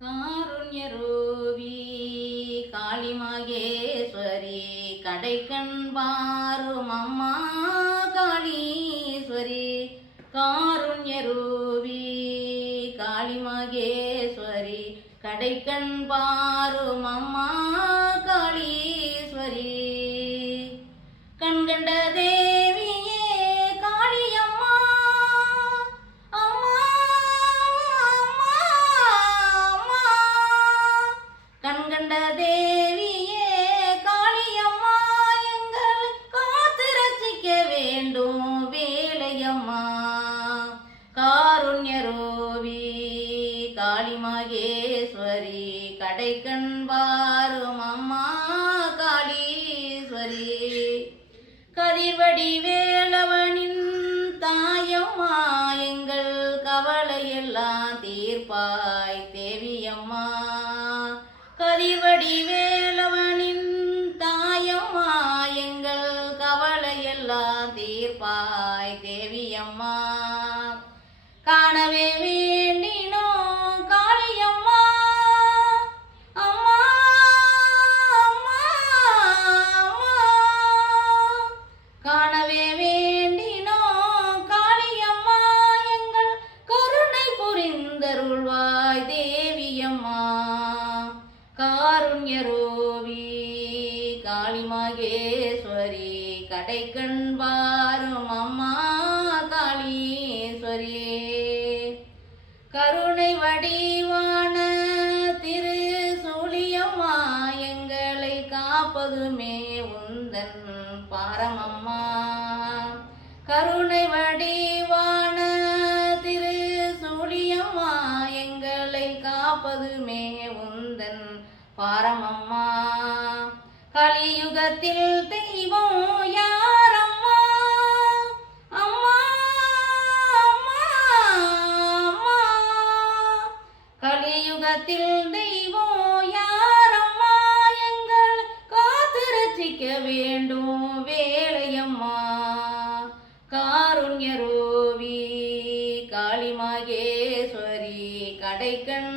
காருண்யரூபி காளிமகேஸ்வரி கடைக்கண் பாரும் அம்மா காளீஸ்வரி. காருண்யரூபி காளிமகேஸ்வரி கடைக்கண் பாரும் அம்மா காளீஸ்வரி. கண்கண்ட தேவியே காளியம்மா அம்மா அம்மா அம்மா. கண்கண்ட தேவியே காளியம்மா எங்களை காத்து ரசிக்க வேண்டும் வேலையம்மா. காருண்யரூபி காளிமகேஸ்வரி கடைக்கண் பாரும் அம்மா காளீஸ்வரி. கதிர்வடி வேலவனின் தாயம்மா எங்கள் கவலையெல்லாம் தீர்ப்பாய் தேவியம்மா. கதிர்வடி வேலவனின் தாயம்மா எங்கள் கவலையெல்லாம் தீர்ப்பாய் தேவியம்மா. காணவே வேண்டினோம் காளியம்மா அம்மா அம்மா அம்மா. காணவே வேண்டினோம் காளியம்மா எங்கள் கருணை புரிந்தருள்வாய் தேவியம்மா. காருண்யரூபி காளிமகேஸ்வரி கடைக்கண் பாரும் அம்மா காளீஸ்வரி. கருணை வடிவான திரு சூழியம்மா எங்களை காப்பதுமே உந்தன் பாரமம்மா. கருணை வடிவான திரு சூழியம்மா எங்களை காப்பதுமே உந்தன் பாரமம்மா. கலியுகத்தில் தெய்வம் யாரம்மா அம்மா அம்மா அம்மா. கலியுகத்தில் தெய்வம் யாரம்மா எங்கள் காத்து ரசிக்க வேண்டும் வேலையம்மா. காருண்யரூபி காளிமகேஸ்வரி கடைக்கண்